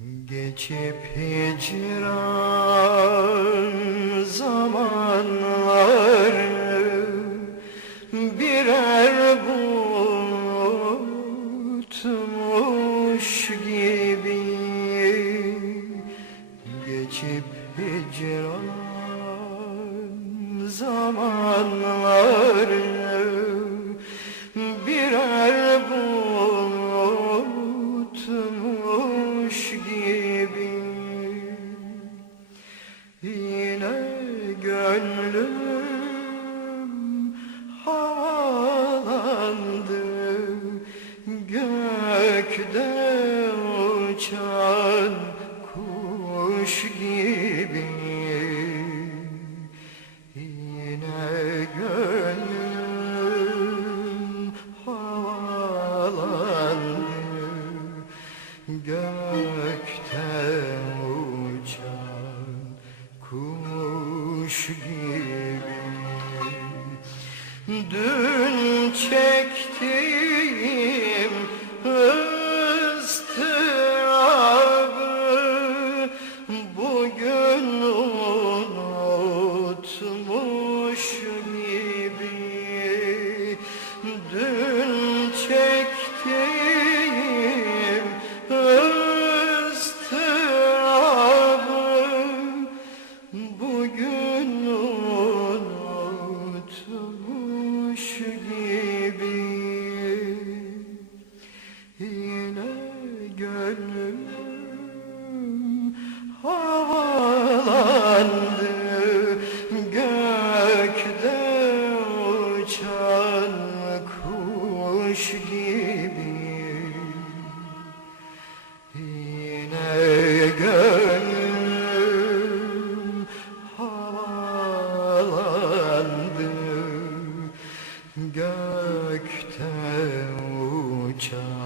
Geçip hicran zamanları birer bulutmuş gibi. Geçip hicran zamanları gönlüm havalandı Gökte uçan kuş gibi. Yine gönlüm havalandı Gökte uçan kuş gibi Dün çektiğim Yine gönlüm havalandı Gökte uçan kuş gibi. Yine gönlüm havalandı Gökte uçan